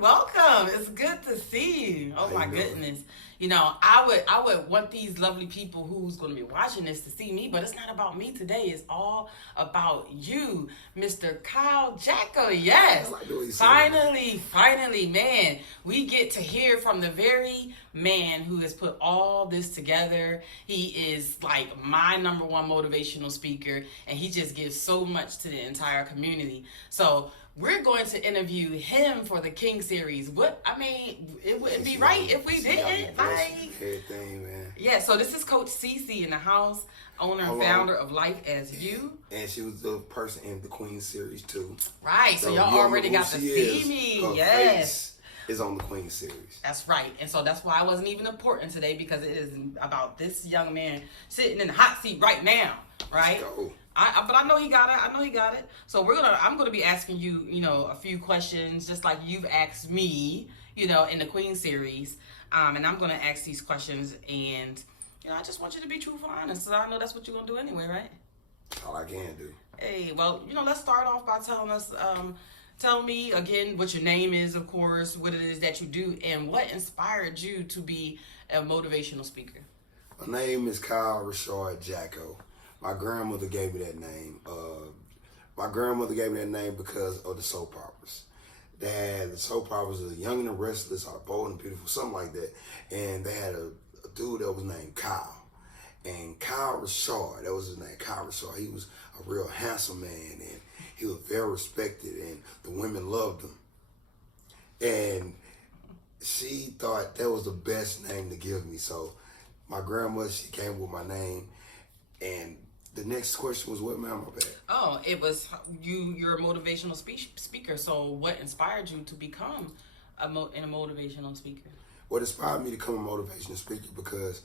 Welcome. It's good to see you. Oh How my you doing? goodness. I would want these lovely people who's going to be watching this to see me, but it's not about me today. It's all about you, Mr. Kyle Jacko. I Yes. like the way you say that, man. Finally, man, we get to hear from the very man who has put all this together. He is like my number one motivational speaker, and he just gives so much to the entire community. So we're going to interview him for the King series. It wouldn't be right if we Y'all be didn't. blessed Like, with everything, man. yeah, so this is Coach Cece in the house, owner and Hold on. founder of Life as You. And she was the person in the Queen series too. Right, so So y'all you don't know already who got to she see is. me. Her Yes. face is on the Queen series. That's right. And so that's why I wasn't even important today, because it is about this young man sitting in the hot seat right now, right? Let's go. But I know he got it. I know he got it. So I'm gonna be asking you, a few questions, just like you've asked me, in the Queen series. And I'm gonna ask these questions, and I just want you to be truthful, honest. So I know that's what you're gonna do anyway, right? All I can do. Hey, well, let's start off by tell me again what your name is, of course, what it is that you do, and what inspired you to be a motivational speaker. My name is Kyle Rashard Jacko. My grandmother gave me that name. My grandmother gave me that name because of the soap operas. They had the soap operas of Young and the Restless, or Bold and Beautiful, something like that. And they had a dude that was named Kyle. And Kyle Rashard, that was his name, Kyle Rashard. He was a real handsome man, and he was very respected, and the women loved him. And she thought that was the best name to give me. So my grandmother, she came with my name. And the next question was, what, man? My bad. Oh, it was you're a motivational speaker. So what inspired you to become a motivational speaker? What inspired me to become a motivational speaker, because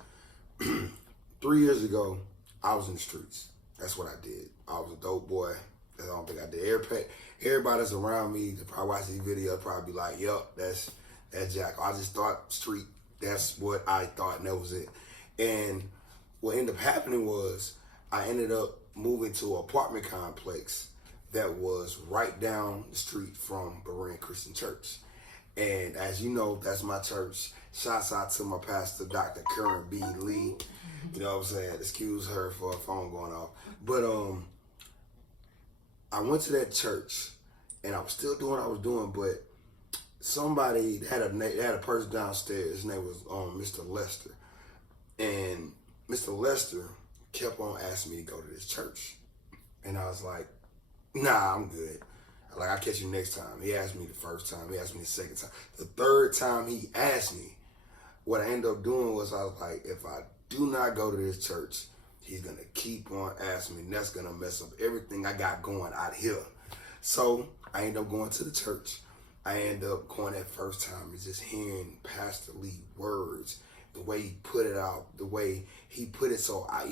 3 years ago, I was in the streets. That's what I did. I was a dope boy. That's the only thing I did. Everybody that's around me that probably watch these videos probably be like, yup, that's Jacko. I just thought street, that's what I thought, and that was it. And what ended up happening was I ended up moving to an apartment complex that was right down the street from Berean Christian Church. And as you know, that's my church. Shouts out to my pastor, Dr. Curran B. Lee. You know what I'm saying? Excuse her for her phone going off. But I went to that church, and I was still doing what I was doing, but somebody had a person downstairs. His name was Mr. Lester. And Mr. Lester kept on asking me to go to this church. And I was like, nah, I'm good. Like, I'll catch you next time. He asked me the first time. He asked me the second time. The third time he asked me, what I ended up doing was, I was like, if I do not go to this church, he's going to keep on asking me, and that's going to mess up everything I got going out here. So I ended up going to the church. I ended up going that first time and just hearing Pastor Lee words, the way he put it out, the way he put it so I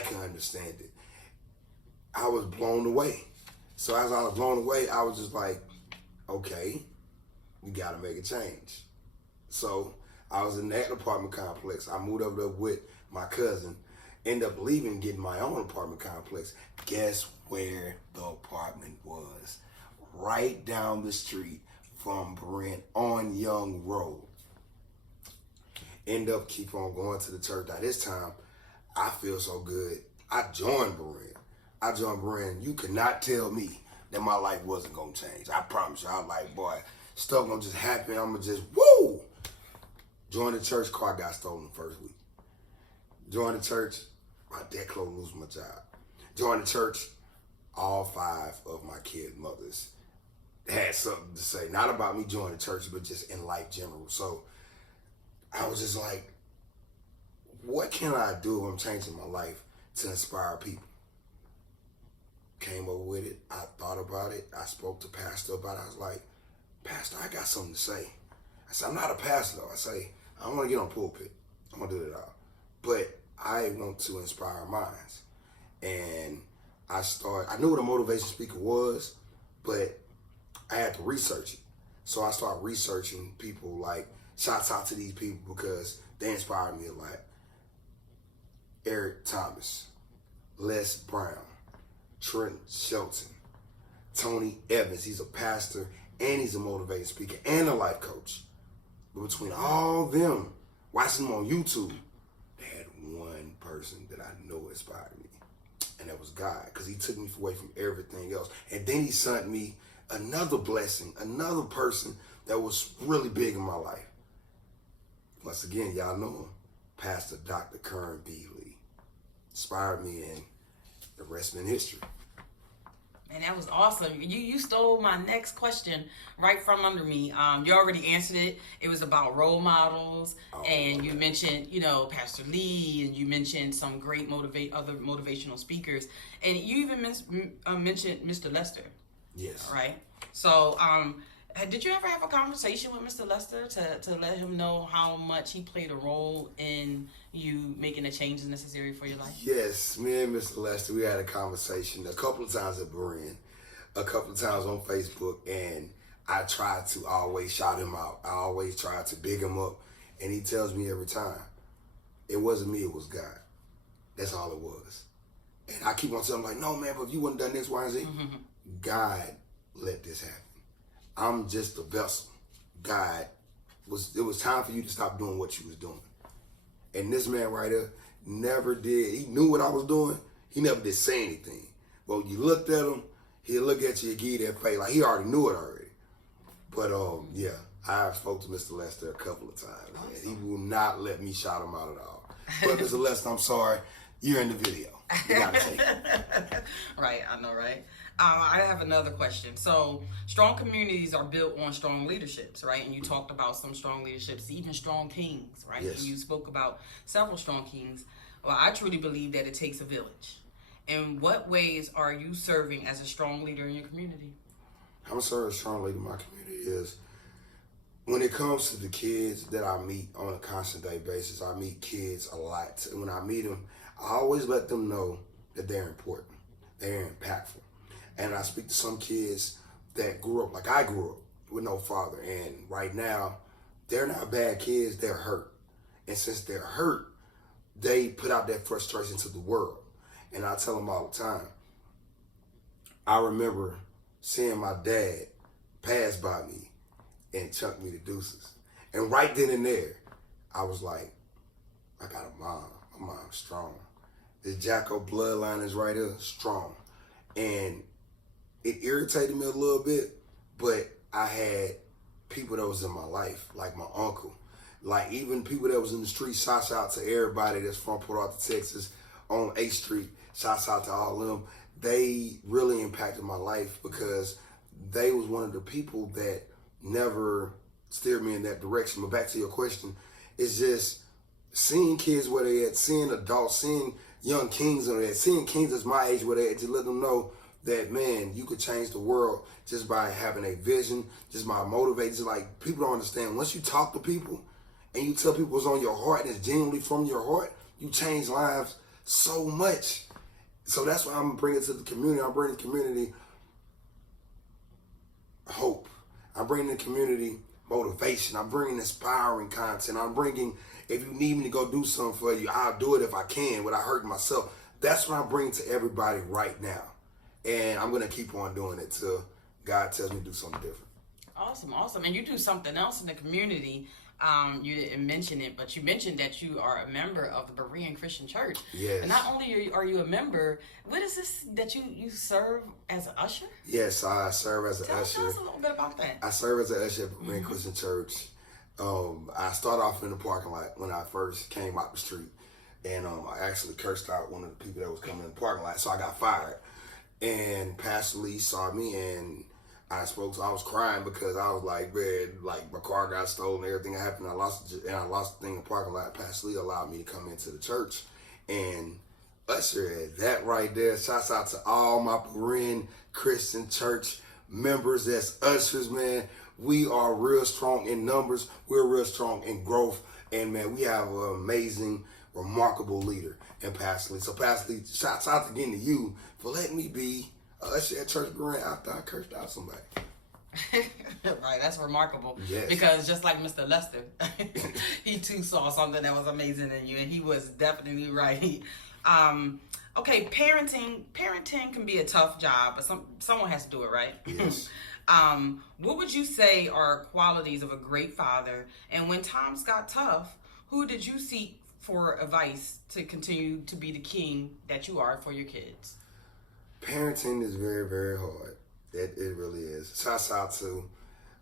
can understand it. I was blown away. So as I was blown away, I was just like, okay, we got to make a change. So I was in that apartment complex. I moved over there with my cousin, ended up leaving and getting my own apartment complex. Guess where the apartment was? Right down the street from Berean on Young Road. End up keep on going to the church. Now this time, I feel so good. I joined Berean. You could not tell me that my life wasn't gonna change. I promise you. I was like, boy, stuff gonna just happen. I'm gonna just, woo! Join the church, car got stolen the first week. Join the church, my dad close to lose my job. Join the church, all 5 of my kids' mothers had something to say. Not about me joining the church, but just in life general. So I was just like, what can I do when I'm changing my life to inspire people? Came up with it. I thought about it. I spoke to Pastor about it. I was like, Pastor, I got something to say. I said, I'm not a pastor though. I say, I don't want to get on pulpit. I'm going to do it all. But I want to inspire minds. And I knew what a motivation speaker was, but I had to research it. So I started researching people, like, shouts out to these people because they inspired me a lot. Eric Thomas, Les Brown, Trent Shelton, Tony Evans. He's a pastor and he's a motivating speaker and a life coach. But between all them, watching them on YouTube, they had one person that I know inspired me, and that was God, because he took me away from everything else. And then he sent me another blessing, another person that was really big in my life. Once again, y'all know him, Pastor Dr. Kern B. Lee. Inspired me, and the rest in history. And that was awesome. You stole my next question right from under me. You already answered it. It was about role models, and you mentioned, Pastor Lee, and you mentioned some great other motivational speakers, and you even mentioned Mr. Lester. Yes. Right. So, did you ever have a conversation with Mr. Lester to let him know how much he played a role in you making the changes necessary for your life? Yes, me and Mr. Lester, we had a conversation a couple of times at Berean, a couple of times on Facebook, and I tried to always shout him out. I always tried to big him up, and he tells me every time, it wasn't me, it was God. That's all it was. And I keep on telling him, like, no, man, but if you wouldn't done this, Y, and Z, God let this happen. I'm just a vessel. God, it was time for you to stop doing what you was doing. And this man right here never did. He knew what I was doing. He never did say anything. But when you looked at him, he'll look at you and give you that face. Like, he already knew it already. But, yeah, I spoke to Mr. Lester a couple of times. Awesome. And he will not let me shout him out at all. But, Mr. Lester, I'm sorry. You're in the video. You gotta take it. Right, I know, right? I have another question. So, strong communities are built on strong leaderships, right? And you talked about some strong leaderships, even strong kings, right? Yes. And you spoke about several strong kings. Well, I truly believe that it takes a village. In what ways are you serving as a strong leader in your community? I'm serving as a strong leader in my community is when it comes to the kids that I meet on a constant day basis. I meet kids a lot. When I meet them, I always let them know that they're important. They're impactful. And I speak to some kids that grew up like I grew up with no father. And right now, they're not bad kids, they're hurt. And since they're hurt, they put out that frustration to the world. And I tell them all the time, I remember seeing my dad pass by me and chuck me the deuces. And right then and there, I was like, I got a mom. My mom's strong. The Jacko bloodline is right here, strong. And it irritated me a little bit, but I had people that was in my life, like my uncle, like even people that was in the street. Shouts out to everybody that's from Port Arthur, Texas, on 8th Street. Shouts out to all of them. They really impacted my life because they was one of the people that never steered me in that direction. But back to your question, it's just seeing kids where they at, seeing adults, seeing young kings where they at, seeing kings that's my age where they at, to let them know that, man, you could change the world just by having a vision, just by motivating. Just like, people don't understand. Once you talk to people and you tell people what's on your heart and it's genuinely from your heart, you change lives so much. So that's why I'm bringing to the community. I'm bringing the community hope. I'm bringing the community motivation. I'm bringing inspiring content. I'm bringing, if you need me to go do something for you, I'll do it if I can without hurting myself. That's what I'm bringing to everybody right now. And I'm going to keep on doing it till God tells me to do something different. Awesome. And you do something else in the community. You didn't mention it, but you mentioned that you are a member of the Berean Christian Church. Yes. And not only are you a member, what is this that you serve as an usher? Yes, I serve as an usher. Tell us a little bit about that. I serve as an usher at Berean Christian Church. I started off in the parking lot when I first came out the street. And I actually cursed out one of the people that was coming in the parking lot, so I got fired. And Pastor Lee saw me, and I was crying because I was like, man, like my car got stolen, everything happened. I lost the thing in the parking lot. Pastor Lee allowed me to come into the church and usher at that right there. Shouts out to all my Berean Christian Church members that's ushers, man. We are real strong in numbers. We're real strong in growth. And man, we have an amazing, remarkable leader in Pastor Lee. So Pastor Lee, shouts out again to you for letting me be a usher at Church Berean after I cursed out somebody. Right, that's remarkable. Yes. Because just like Mr. Lester, he too saw something that was amazing in you, and he was definitely right. Okay, parenting can be a tough job, but someone has to do it, right? Yes. What would you say are qualities of a great father? And when times got tough, who did you seek for advice to continue to be the king that you are for your kids? Parenting is very, very hard. It really is. Shouts out to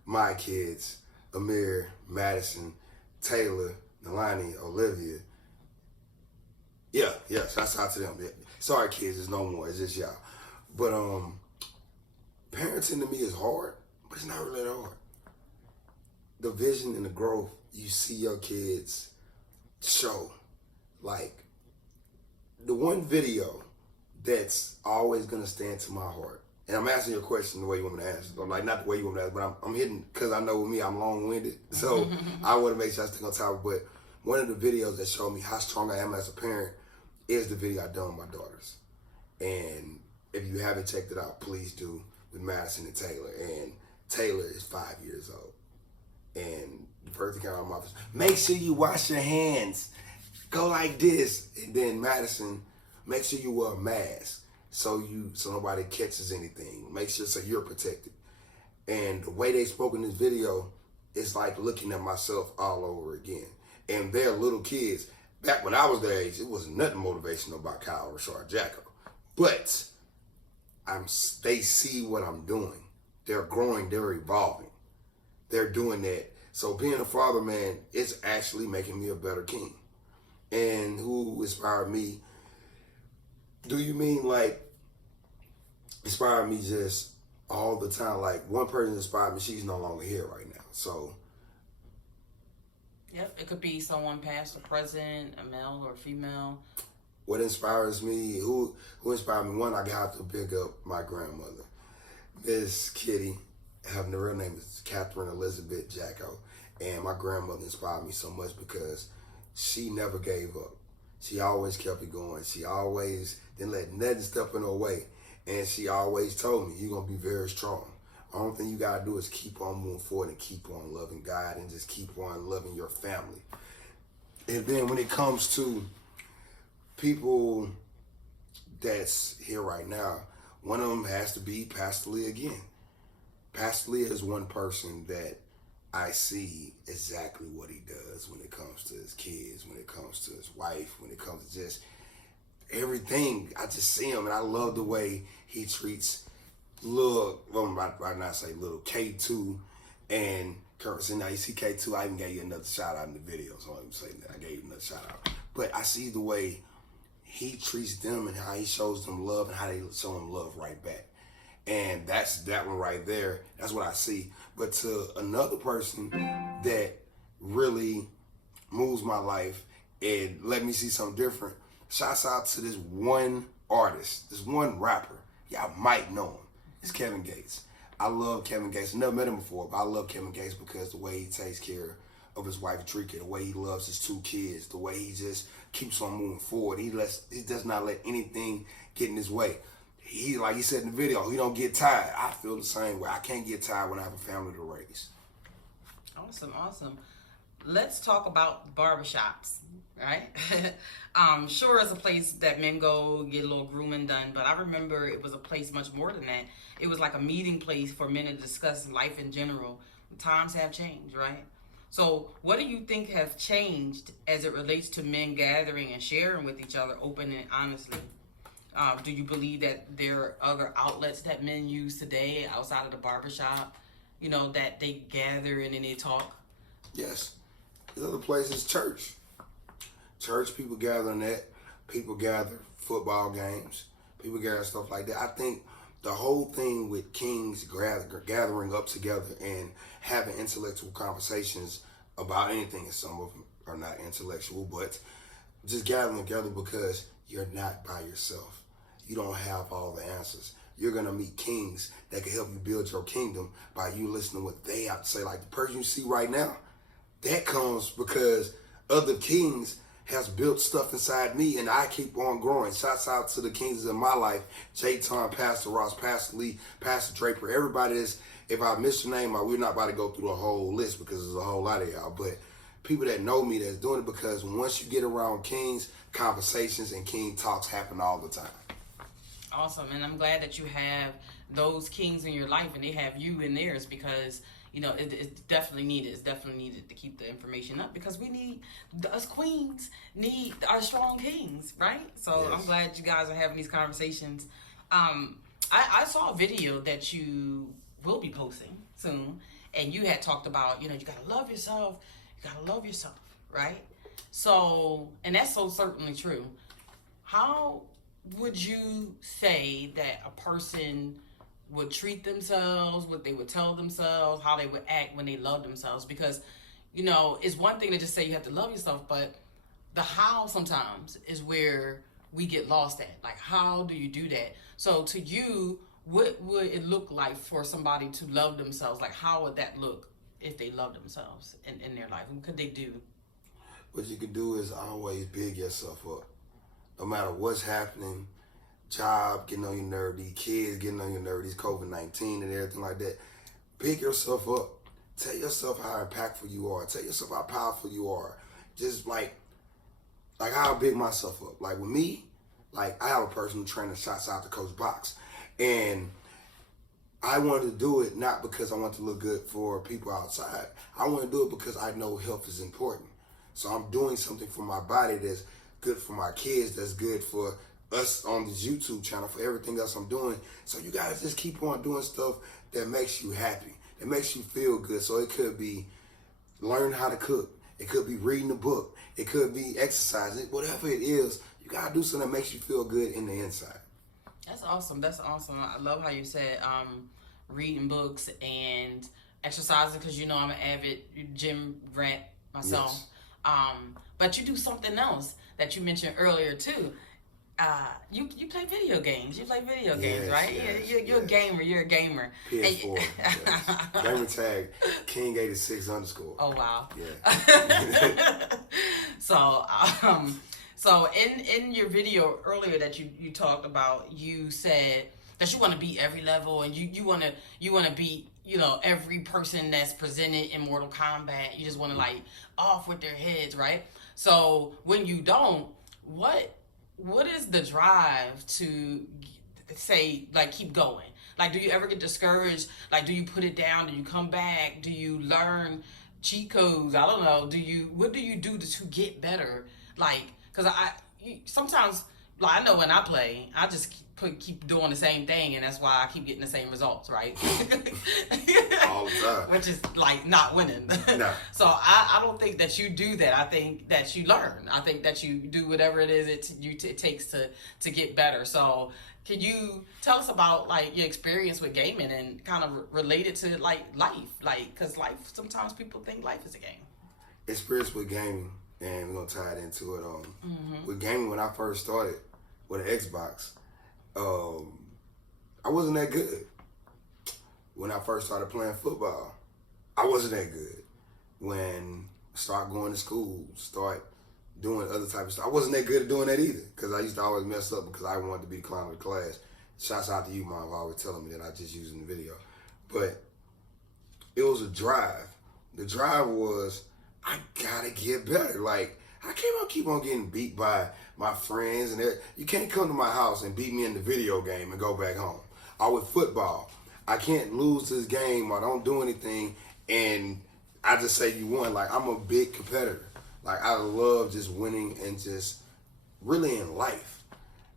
my kids, Amir, Madison, Taylor, Nalani, Olivia. Yeah, shouts out to them. Yeah. Sorry, kids, it's no more. It's just y'all. But parenting to me is hard, but it's not really that hard. The vision and the growth you see your kids show, like the one video that's always gonna stand to my heart. And I'm asking your question the way you want me to answer. Like not the way you want me to answer, but I'm hitting because I know with me I'm long-winded, so I want to make sure I stick on topic. But one of the videos that showed me how strong I am as a parent is the video I done with my daughters. And if you haven't checked it out, please do, with Madison and Taylor. And Taylor is 5 years old. And the first thing came out of my mouth is, make sure you wash your hands. Go like this. And then Madison, make sure you wear a mask so nobody catches anything. Make sure so you're protected. And the way they spoke in this video, it's like looking at myself all over again. And they're little kids. Back when I was their age, it wasn't nothing motivational about Kyle, Rashard, Jacko. But they see what I'm doing. They're growing, they're evolving. They're doing that. So being a father, man, it's actually making me a better king. And who inspired me? Do you mean like inspired me just all the time? Like one person inspired me, she's no longer here right now. So Yep, it could be someone past or present, a male or female. what inspires me, who inspired me? One, I got to pick up my grandmother, Miss Kitty. Her real name is Catherine Elizabeth Jacko. And my grandmother inspired me so much because she never gave up. She always kept it going. She always didn't let nothing step in her way. And she always told me, you're going to be very strong. The only thing you got to do is keep on moving forward and keep on loving God and just keep on loving your family. And then when it comes to people that's here right now, one of them has to be Pastor Lee again. Pastor Lee is one person that I see exactly what he does when it comes to his kids, when it comes to his wife, when it comes to just everything. I just see him and I love the way he treats little, well, I not say little K2 and Curtis. And now you see K2, I even gave you another shout out in the video, so I'm saying that I gave you another shout out. But I see the way he treats them and how he shows them love and how they show him love right back. And that's that one right there. That's what I see. But to another person that really moves my life and let me see something different, shouts out to this one artist, this one rapper. Y'all might know him. It's Kevin Gates. I love Kevin Gates. Never met him before, but I love Kevin Gates because the way he takes care of his wife Drika, the way he loves his 2 kids, the way he just keeps on moving forward. He does not let anything get in his way. He, like he said in the video, he don't get tired. I feel the same way. I can't get tired when I have a family to raise. Awesome. Let's talk about barbershops, right? Sure, it's a place that men go get a little grooming done, but I remember it was a place much more than that. It was like a meeting place for men to discuss life in general. Times have changed, right? So what do you think have changed as it relates to men gathering and sharing with each other open and honestly? Do you believe that there are other outlets that men use today outside of the barbershop, that they gather and then they talk? Yes. The other place is church. Church, people gather in that. People gather football games. People gather stuff like that. I think the whole thing with kings gathering up together and having intellectual conversations about anything, and some of them are not intellectual, but just gathering together because you're not by yourself. You don't have all the answers. You're going to meet kings that can help you build your kingdom by you listening to what they have to say. Like the person you see right now, that comes because other kings has built stuff inside me and I keep on growing. Shouts out to the kings in my life, J-Ton, Pastor Ross, Pastor Lee, Pastor Draper. Everybody is, if I miss your name, we're not about to go through the whole list because there's a whole lot of y'all, but people that know me that's doing it, because once you get around kings, conversations and king talks happen all the time. Awesome. And I'm glad that you have those kings in your life and they have you in theirs, because it's definitely needed. It's definitely needed to keep the information up, because we need, us queens need our strong kings, right? So yes. I'm glad you guys are having these conversations. I saw a video that you will be posting soon, and you had talked about, you gotta love yourself. You gotta love yourself, right? So, and that's so certainly true. How would you say that a person would treat themselves, what they would tell themselves, how they would act when they love themselves? Because, it's one thing to just say you have to love yourself, but the how sometimes is where we get lost at. Like, how do you do that? So to you, what would it look like for somebody to love themselves? Like, how would that look if they love themselves in their life? What could they do? What you can do is always big yourself up. No matter what's happening, job getting on your nerve, these kids getting on your nerve, these COVID-19 and everything like that, pick yourself up. Tell yourself how impactful you are. Tell yourself how powerful you are. Just like I'll big myself up. Like with me, like I have a personal trainer, shouts out to Coach Box. And I wanted to do it not because I want to look good for people outside. I want to do it because I know health is important. So I'm doing something for my body that's good for my kids, that's good for us on this YouTube channel, for everything else I'm doing. So you guys just keep on doing stuff that makes you happy, that makes you feel good. So it could be learn how to cook. It could be reading a book. It could be exercising. Whatever it is, you got to do something that makes you feel good in the inside. That's awesome. That's awesome. I love how you said reading books and exercising, because I'm an avid gym rat myself. Yes. But you do something else that you mentioned earlier too. You play video games. You play video games, right? Yes, you're a gamer. You're a gamer. PS4. Yes. Gamer tag King86_. Oh wow. Yeah. So in your video earlier that you talked about, you said that you want to beat every level, and you want to beat every person that's presented in Mortal Kombat. You just want to like off with their heads, right? So when you don't, what is the drive to say like keep going? Like, do you ever get discouraged? Like, do you put it down? Do you come back? Do you learn cheat codes? I don't know. What do you do to get better? Like, because sometimes, like, I know when I play, I just keep doing the same thing, and that's why I keep getting the same results, right? All the time. Which is like not winning. No. So I don't think that you do that. I think that you learn. I think that you do whatever it is it takes to get better. So can you tell us about like your experience with gaming and kind of relate it to like life? Like, because life, sometimes people think life is a game. Experience with gaming, and we're going to tie it into it. With gaming, when I first started with an Xbox, I wasn't that good. When I first started playing football, I wasn't that good. When I started going to school, start doing other type of stuff, I wasn't that good at doing that either, because I used to always mess up because I wanted to be the clown of the class. Shouts out to you, Mom, always telling me that I just using the video. But it was a drive. The drive was, I gotta get better. Like, I can't keep on getting beat by my friends, and you can't come to my house and beat me in the video game and go back home. Or with football, I can't lose this game or don't do anything and I just say you won. Like, I'm a big competitor. Like, I love just winning and just really in life.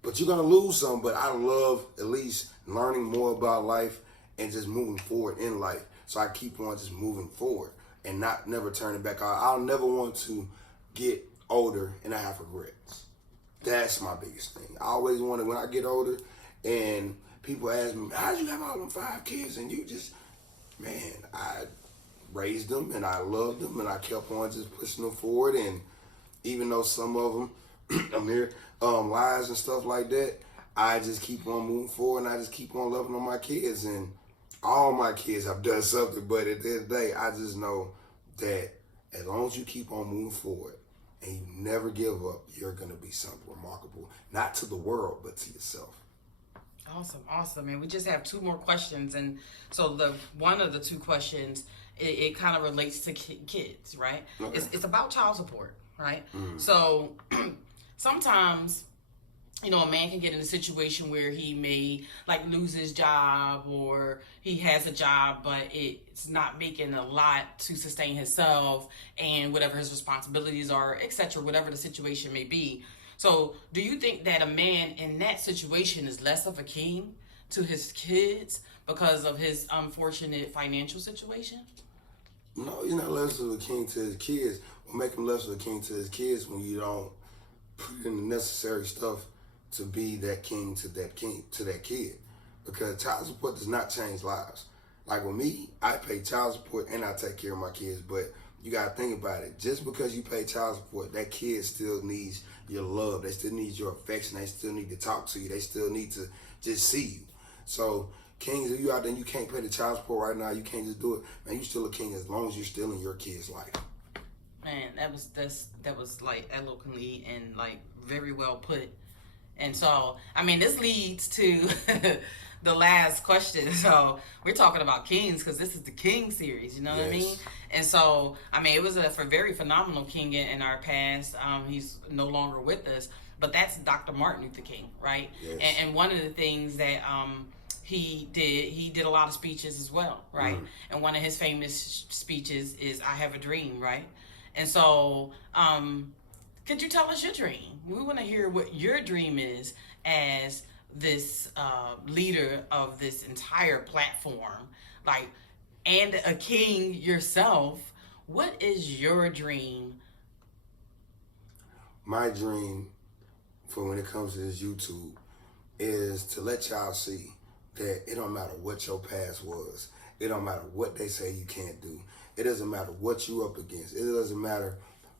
But you're gonna lose some, but I love at least learning more about life and just moving forward in life. So I keep on just moving forward and never turning back. I'll never want to get older and I have regrets. That's my biggest thing. I always wanted, when I get older and people ask me, how'd you have all them 5 kids? And you just, man, I raised them and I loved them and I kept on just pushing them forward. And even though some of them, I'm here, lies and stuff like that, I just keep on moving forward and I just keep on loving on my kids. And all my kids have done something, but at the end of the day, I just know that as long as you keep on moving forward and you never give up, you're going to be something remarkable, not to the world, but to yourself. Awesome. And we just have 2 more questions. And so one of the 2 questions it kind of relates to kids, right? Okay. It's about child support, right? Mm. So sometimes, a man can get in a situation where he may like lose his job, or he has a job but it's not making a lot to sustain himself and whatever his responsibilities are, etc., whatever the situation may be. So do you think that a man in that situation is less of a king to his kids because of his unfortunate financial situation? No, you're not less of a king to his kids. What make him less of a king to his kids when you don't put in the necessary stuff to be that king to that kid. Because child support does not change lives. Like with me, I pay child support and I take care of my kids, but you gotta think about it. Just because you pay child support, that kid still needs your love. They still need your affection. They still need to talk to you. They still need to just see you. So kings, if you out there and you can't pay the child support right now, you can't just do it, man, you still a king as long as you're still in your kid's life. Man, that was like eloquently and like very well put. And so, I mean, this leads to the last question. So we're talking about kings because this is the King series, you know what I mean? And so, I mean, it was a very phenomenal king in our past. He's no longer with us, but that's Dr. Martin Luther King, right? Yes. And one of the things that he did a lot of speeches as well, right? Mm. And one of his famous speeches is "I Have a Dream," right? And so, could you tell us your dream? We want to hear what your dream is as this leader of this entire platform, like, and a king yourself. What is your dream? My dream for when it comes to this YouTube is to let y'all see that it don't matter what your past was. It don't matter what they say you can't do. It doesn't matter what you up against. It doesn't matter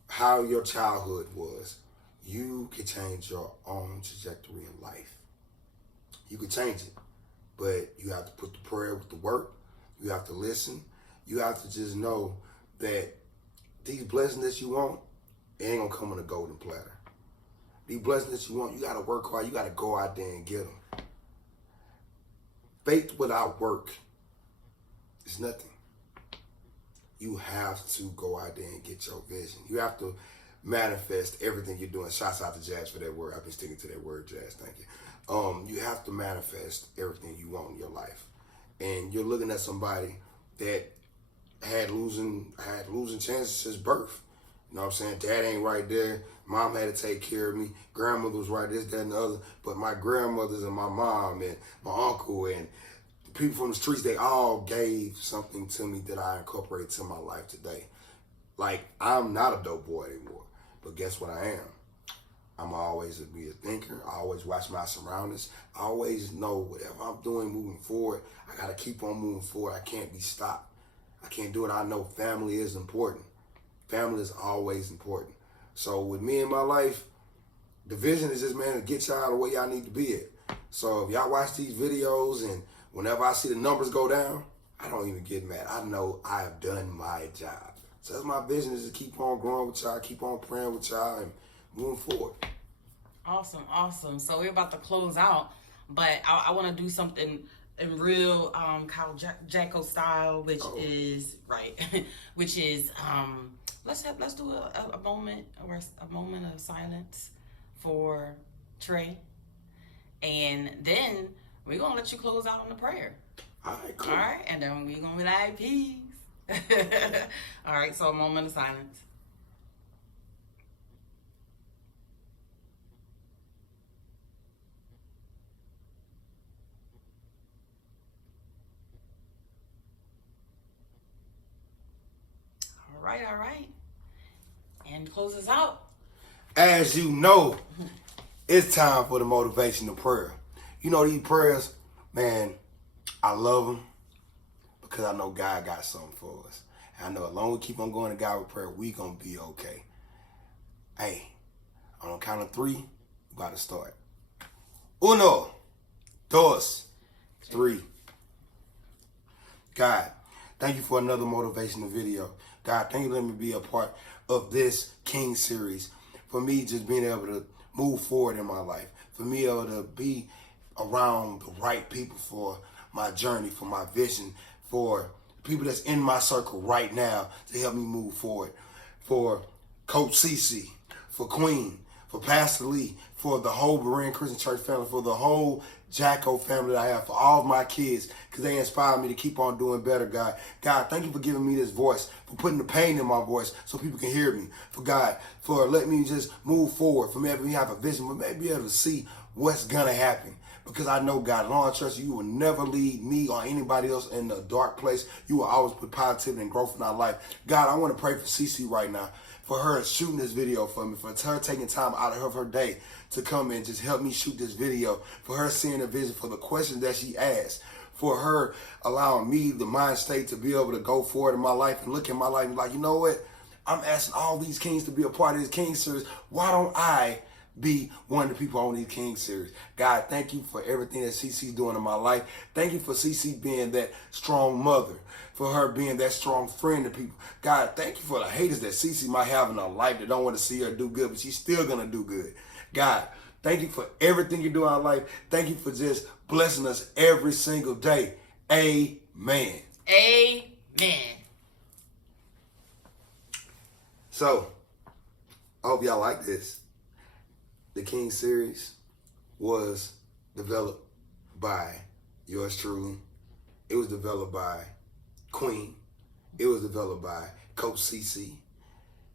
how your childhood was. You can change your own trajectory in life. You can change it, but you have to put the prayer with the work. You have to listen. You have to just know that these blessings that you want, it ain't gonna come on a golden platter. These blessings that you want, you gotta work hard. You gotta go out there and get them. Faith without work is nothing. You have to go out there and get your vision. You have to manifest everything you're doing. Shouts out to Jazz for that word. I've been sticking to that word, Jazz. Thank you. You have to manifest everything you want in your life. And you're looking at somebody that had losing chances since birth. You know what I'm saying? Dad ain't right there. Mom had to take care of me. Grandmother was right, this, that, and the other. But my grandmothers and my mom and my uncle and the people from the streets, they all gave something to me that I incorporate to my life today. Like, I'm not a dope boy anymore. But guess what I am? I'm always be a thinker. I always watch my surroundings. I always know whatever I'm doing moving forward, I got to keep on moving forward. I can't be stopped. I can't do it. I know family is important. Family is always important. So with me in my life, the vision is just, man, to get y'all where y'all need to be at. So if y'all watch these videos and whenever I see the numbers go down, I don't even get mad. I know I have done my job. So that's my vision, is to keep on growing with y'all, keep on praying with y'all, and moving forward. Awesome. So we're about to close out, but I want to do something in real Kyle Jacko style, which is right, which is let's do a moment of silence for Trey, and then we're gonna let you close out on the prayer. All right, cool. All right, and then we're gonna be like, peace. All right, so a moment of silence. All right. And close us out. As you know, it's time for the motivational prayer. You know, these prayers, man, I love them because I know God got something for us. And I know as long as we keep on going to God with prayer, we going to be okay. Hey, on the count of 3, we about to start. 1, 2, 3. God, thank you for another motivational video. God, thank you for letting me be a part of this King series. For me, just being able to move forward in my life. For me able to be around the right people for my journey, for my vision, for people that's in my circle right now to help me move forward. For Coach CC, for Queen, for Pastor Lee, for the whole Berean Christian Church family, for the whole Jacko family that I have, for all of my kids, because they inspire me to keep on doing better, God. God, thank you for giving me this voice, for putting the pain in my voice so people can hear me. For God, for letting me just move forward, for maybe we have a vision, but maybe be able to see what's going to happen. Because I know, God, as long as I trust you will never lead me or anybody else in a dark place. You will always put positivity and growth in our life. God, I want to pray for Cece right now, for her shooting this video for me, for her taking time out of her day to come and just help me shoot this video, for her seeing the vision, for the questions that she asked, for her allowing me, the mind state, to be able to go forward in my life and look at my life and be like, you know what? I'm asking all these kings to be a part of this King series. Why don't I be one of the people on these King series? God, thank you for everything that CC's doing in my life. Thank you for CC being that strong mother, for her being that strong friend to people. God, thank you for the haters that CC might have in her life that don't want to see her do good, but she's still going to do good. God, thank you for everything you do in our life. Thank you for just blessing us every single day. Amen. Amen. So, I hope y'all like this. The King series was developed by yours truly. It was developed by Queen. It was developed by Coach CC.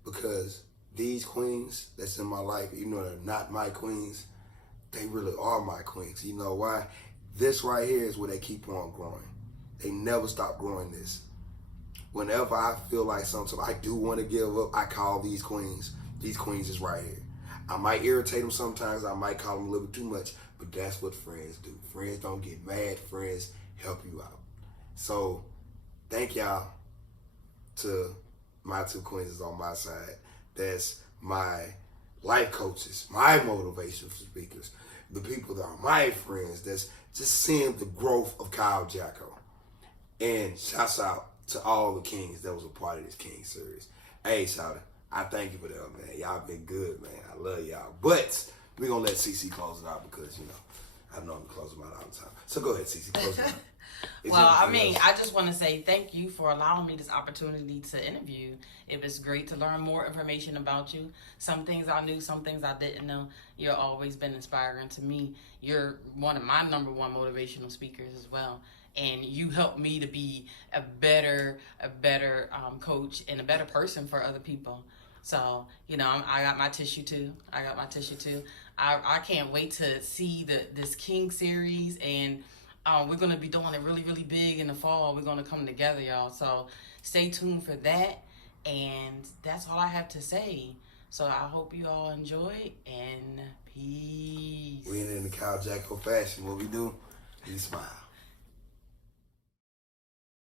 Because these queens that's in my life, even though they're not my queens, they really are my queens. You know why? This right here is where they keep on growing. They never stop growing this. Whenever I feel like sometimes I do want to give up, I call these queens. These queens is right here. I might irritate them sometimes. I might call them a little bit too much, but that's what friends do. Friends don't get mad. Friends help you out. So thank y'all to my two queens is on my side. That's my life coaches, my motivational speakers, the people that are my friends that's just seeing the growth of Kyle Jacko. And shouts out to all the kings that was a part of this King series. Hey, shout out. I thank you for that, man. Y'all been good, man. I love y'all. But we're going to let CC close it out because, you know, I know I'm closing them out all the time. So go ahead, CC, close it out. Well, I mean, I just want to say thank you for allowing me this opportunity to interview. It was great to learn more information about you. Some things I knew, some things I didn't know. You've always been inspiring to me. You're one of my number one motivational speakers as well. And you helped me to be a better coach and a better person for other people. So, you know, I got my tissue too. I can't wait to see this King series, and we're going to be doing it really, really big in the fall. We're going to come together, y'all. So stay tuned for that. And that's all I have to say. So I hope you all enjoy, and peace. We in the Kyle Jacko fashion. What we do, we smile.